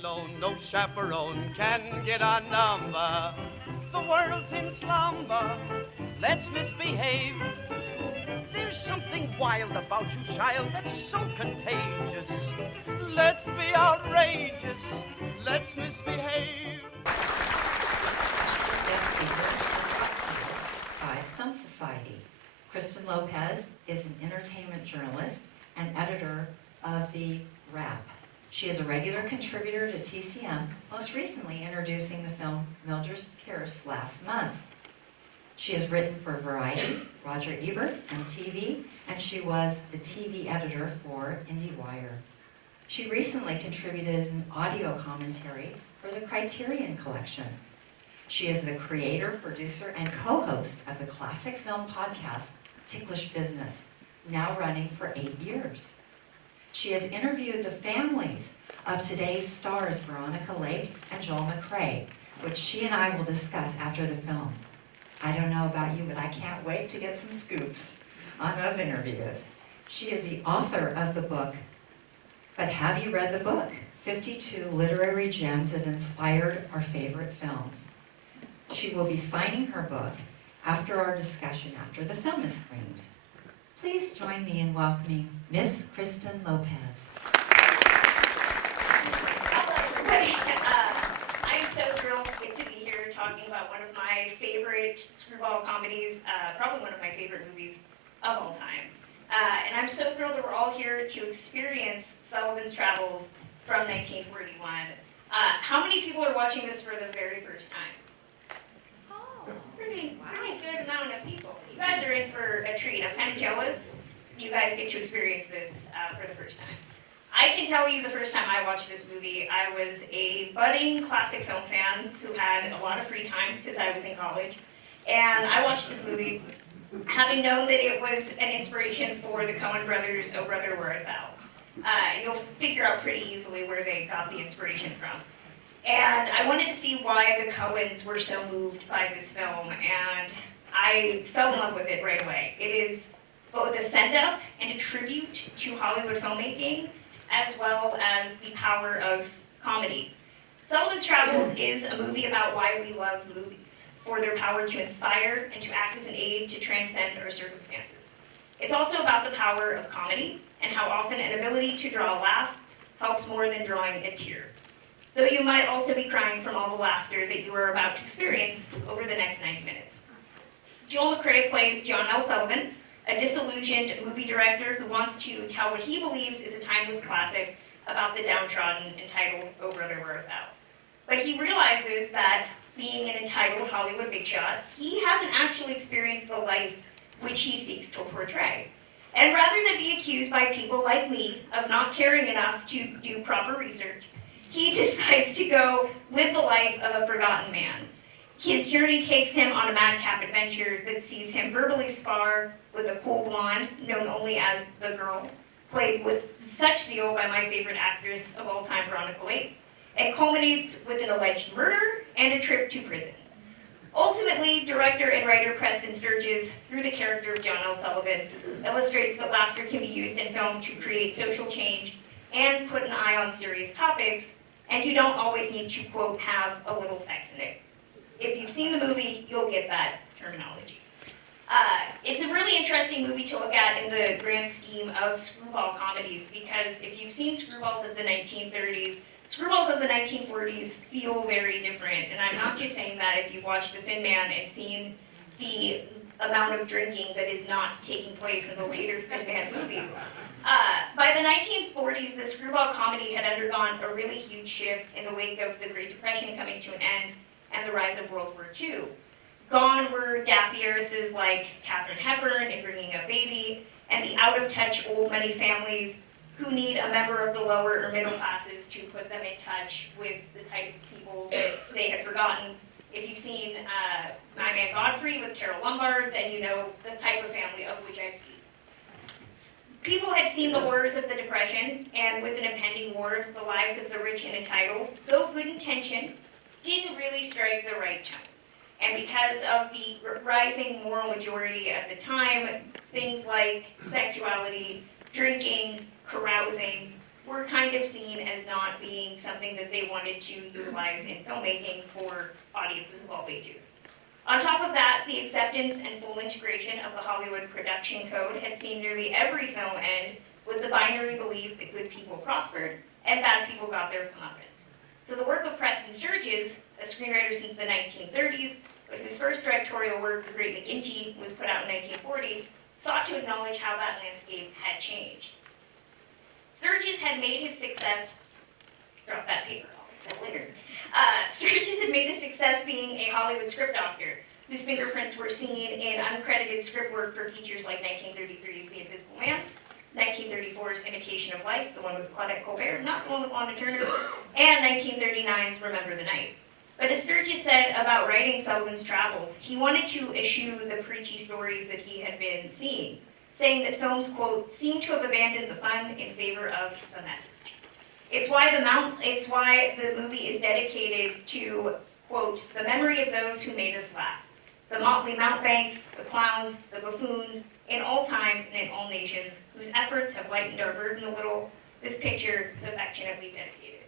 alone, no chaperone can get our number. The world's in slumber, let's misbehave. There's something wild about you, child, that's so contagious. Let's be outrageous, let's misbehave. Guest speaker by Film Society. Kristen Lopez is an entertainment journalist and editor of The Wrap. She is a regular contributor to TCM, most recently introducing the film Mildred Pierce last month. She has written for Variety, Roger Ebert, and TV, and she was the TV editor for IndieWire. She recently contributed an audio commentary for the Criterion Collection. She is the creator, producer, and co-host of the classic film podcast, Ticklish Business, now running for 8 years. She has interviewed the families of today's stars, Veronica Lake and Joel McCrea, which she and I will discuss after the film. I don't know about you, but I can't wait to get some scoops on those interviews. She is the author of the book, But Have You Read the Book? 52 Literary Gems that Inspired Our Favorite Films. She will be signing her book after our discussion after the film is screened. Please join me in welcoming Miss Kristen Lopez. Hello, everybody. I'm so thrilled to get to be here talking about one of my favorite screwball comedies, probably one of my favorite movies of all time. And I'm so thrilled that we're all here to experience Sullivan's Travels from 1941. How many people are watching this for the very first time? Oh, it's a pretty good amount of people. You guys are in for a treat. I'm kind of jealous. You guys get to experience this for the first time. I can tell you the first time I watched this movie, I was a budding classic film fan who had a lot of free time because I was in college. And I watched this movie having known that it was an inspiration for the Coen brothers' Oh Brother, Where Art Thou. You'll figure out pretty easily where they got the inspiration from. And I wanted to see why the Coens were so moved by this film, and I fell in love with it right away. It is both a send-up and a tribute to Hollywood filmmaking, as well as the power of comedy. Sullivan's Travels is a movie about why we love movies, for their power to inspire and to act as an aid to transcend our circumstances. It's also about the power of comedy, and how often an ability to draw a laugh helps more than drawing a tear. Though you might also be crying from all the laughter that you are about to experience over the next 90 minutes. Joel McCrea plays John L. Sullivan, a disillusioned movie director who wants to tell what he believes is a timeless classic about the downtrodden, entitled Oh Brother, Where Art Thou. But he realizes that, being an entitled Hollywood big shot, he hasn't actually experienced the life which he seeks to portray. And rather than be accused by people like me of not caring enough to do proper research, he decides to go live the life of a forgotten man. His journey takes him on a madcap adventure that sees him verbally spar with a cool blonde, known only as the Girl, played with such zeal by my favorite actress of all time, Veronica Lake, and culminates with an alleged murder and a trip to prison. Ultimately, director and writer Preston Sturges, through the character of John L. Sullivan, illustrates that laughter can be used in film to create social change and put an eye on serious topics, and you don't always need to, quote, have a little sex in it. If you've seen the movie, you'll get that terminology. It's a really interesting movie to look at in the grand scheme of screwball comedies, because if you've seen screwballs of the 1930s, screwballs of the 1940s feel very different. And I'm not just saying that if you've watched The Thin Man and seen the amount of drinking that is not taking place in the later Thin Man movies. By the 1940s, the screwball comedy had undergone a really huge shift in the wake of the Great Depression coming to an end and the rise of World War II. Gone were daffy heiresses like Katharine Hepburn in Bringing Up Baby, and the out-of-touch old money families who need a member of the lower or middle classes to put them in touch with the type of people that they had forgotten. If you've seen My Man Godfrey with Carol Lombard, then you know the type of family of which I speak. People had seen the horrors of the Depression, and with an impending war, the lives of the rich and entitled, though good intention, didn't really strike the right tone. And because of the rising moral majority at the time, things like sexuality, drinking, carousing were kind of seen as not being something that they wanted to utilize in filmmaking for audiences of all ages. On top of that, the acceptance and full integration of the Hollywood production code had seen nearly every film end with the binary belief that good people prospered and bad people got their comeuppance. So the work of Preston Sturges, a screenwriter since the 1930s, but whose first directorial work, The Great McGinty, was put out in 1940, sought to acknowledge how that landscape had changed. Sturges had made his success, drop that paper, I'll get that later. Sturges had made his success being a Hollywood script doctor, whose fingerprints were seen in uncredited script work for features like 1933's The Invisible Man, 1934's Imitation of Life, the one with Claudette Colbert, not the one with Lana Turner, and 1939's Remember the Night. But as Sturges said about writing Sullivan's Travels, he wanted to eschew the preachy stories that he had been seeing, saying that films, quote, seem to have abandoned the fun in favor of the message. It's why the movie is dedicated to, quote, the memory of those who made us laugh. The motley mountebanks, the clowns, the buffoons, in all times and in all nations, whose efforts have lightened our burden a little, this picture is affectionately dedicated.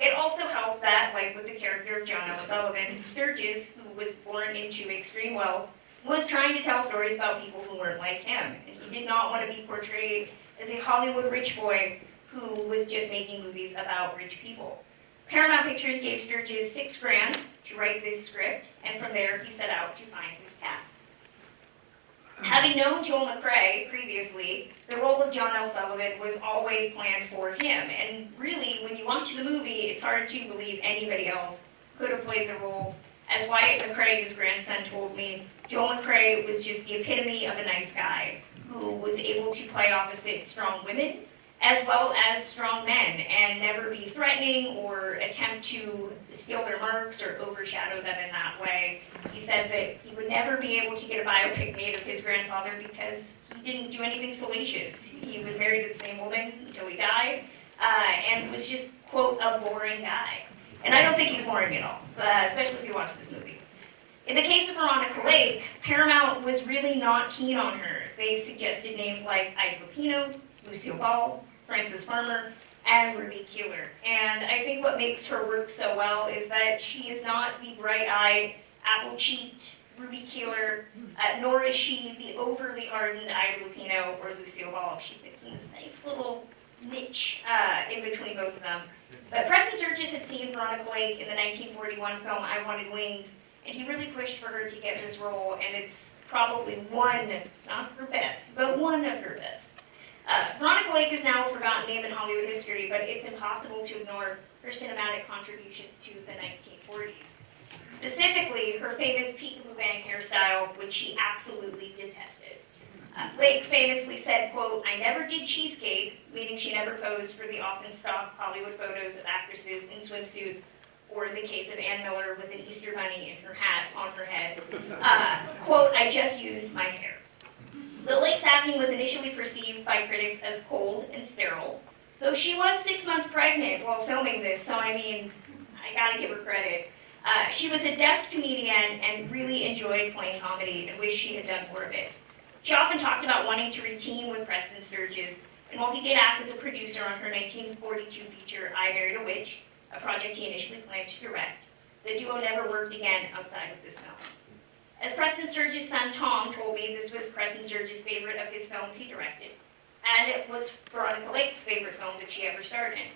It also helped that, like with the character of John L. Sullivan, Sturges, who was born into extreme wealth, was trying to tell stories about people who weren't like him, and he did not want to be portrayed as a Hollywood rich boy who was just making movies about rich people. Paramount Pictures gave Sturges $6,000 to write this script, and from there he set out to find his cast. Having known Joel McCrea previously, the role of John L. Sullivan was always planned for him, and really, when you watch the movie, it's hard to believe anybody else could have played the role. As Wyatt McCrea, his grandson, told me, Joel McCrea was just the epitome of a nice guy who was able to play opposite strong women as well as strong men and never be threatening or attempt to steal their marks or overshadow them in that way. He said that he would never be able to get a biopic made of his grandfather because he didn't do anything salacious. He was married to the same woman until he died and was just, quote, a boring guy. And I don't think he's boring at all, especially if you watch this movie. In the case of Veronica Lake, Paramount was really not keen on her. They suggested names like Ida Lupino, Lucille Ball, Frances Farmer, and Ruby Keeler. And I think what makes her work so well is that she is not the bright-eyed, apple-cheeked Ruby Keeler, nor is she the overly hardened Ida Lupino or Lucille Ball. She fits in this nice little niche in between both of them. But Preston Sturges had seen Veronica Lake in the 1941 film I Wanted Wings, and he really pushed for her to get this role, and it's probably one, not her best, but one of her best. Veronica Lake is now a forgotten name in Hollywood history, but it's impossible to ignore her cinematic contributions to the 1940s. Specifically, her famous peekaboo bang hairstyle, which she absolutely detested. Lake famously said, quote, "I never did cheesecake," meaning she never posed for the often stock Hollywood photos of actresses in swimsuits, or in the case of Ann Miller with an Easter bunny in her hat on her head. Quote, "I just used my hair." The Lake's acting was initially perceived by critics as cold and sterile, though she was 6 months pregnant while filming this, so I mean, I gotta give her credit. She was a deft comedian and really enjoyed playing comedy and wished she had done more of it. She often talked about wanting to routine with Preston Sturges, and while he did act as a producer on her 1942 feature, I Married a Witch, a project he initially planned to direct, the duo never worked again outside of this film. As Preston Sturges' son Tom told me, this was Preston Sturges' favorite of his films he directed, and it was Veronica Lake's favorite film that she ever starred in.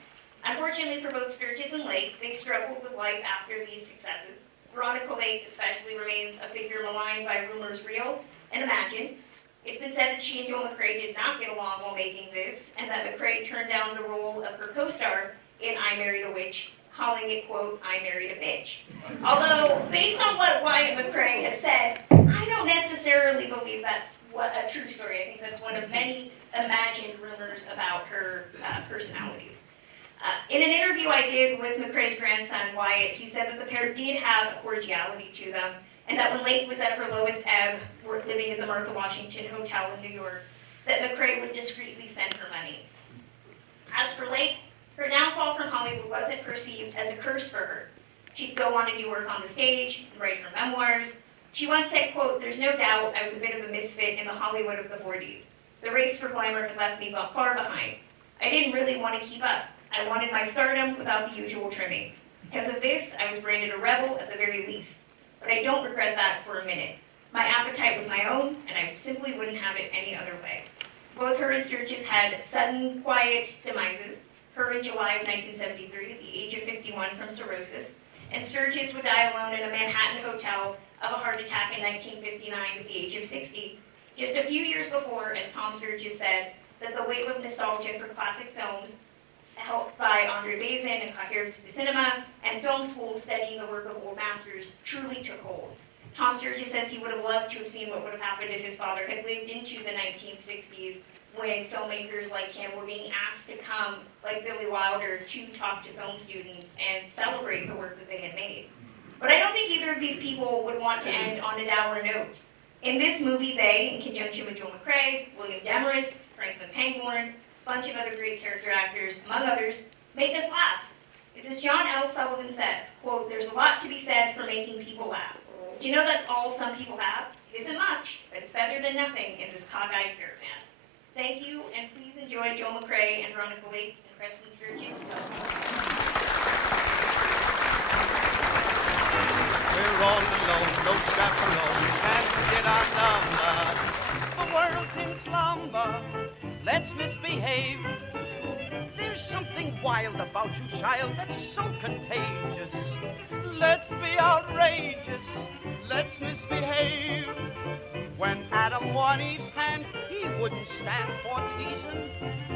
Unfortunately for both Sturges and Lake, they struggled with life after these successes. Veronica Lake especially remains a figure maligned by rumors real and imagined. It's been said that she and Joel McCrea did not get along while making this, and that McCrea turned down the role of her co-star in I Married a Witch, calling it, quote, "I married a bitch." Although, based on what Wyatt McCrea has said, I don't necessarily believe that's a true story. I think that's one of many imagined rumors about her personality. In an interview I did with McCrea's grandson, Wyatt, he said that the pair did have a cordiality to them, and that when Lake was at her lowest ebb, living in the Martha Washington Hotel in New York, that McCrea would discreetly send her money. As for Lake, her downfall from Hollywood wasn't perceived as a curse for her. She'd go on to do work on the stage and write her memoirs. She once said, quote, "There's no doubt I was a bit of a misfit in the Hollywood of the 40s. The race for glamour had left me far behind. I didn't really want to keep up. I wanted my stardom without the usual trimmings. Because of this, I was branded a rebel at the very least. But I don't regret that for a minute. My appetite was my own, and I simply wouldn't have it any other way. Both her and Sturges had sudden, quiet demises. Her in July of 1973 at the age of 51 from cirrhosis, and Sturges would die alone in a Manhattan hotel of a heart attack in 1959 at the age of 60. Just a few years before, as Tom Sturges said, that the wave of nostalgia for classic films, helped by Andre Bazin and Coherence du Cinema, and film schools studying the work of old masters, truly took hold. Tom Sturges says he would have loved to have seen what would have happened if his father had lived into the 1960s, when filmmakers like him were being asked to come, like Billy Wilder, to talk to film students and celebrate the work that they had made. But I don't think either of these people would want to end on a dour note. In this movie, they, in conjunction with Joel McCrea, William Demarest, Franklin Pangborn, a bunch of other great character actors, among others, make us laugh. It's as John L. Sullivan says, quote, "There's a lot to be said for making people laugh. Do you know that's all some people have? It isn't much, but it's better than nothing in this cockeyed caravan." Thank you, and please enjoy Joel McCrea and Veronica Lake and Preston Sturges. We're all alone, no chaperone, can't get our number. The world's in slumber, let's misbehave. There's something wild about you, child, that's so contagious. Let's be outrageous, let's misbehave. When Adam won Eve's hand, he wouldn't stand for teasing.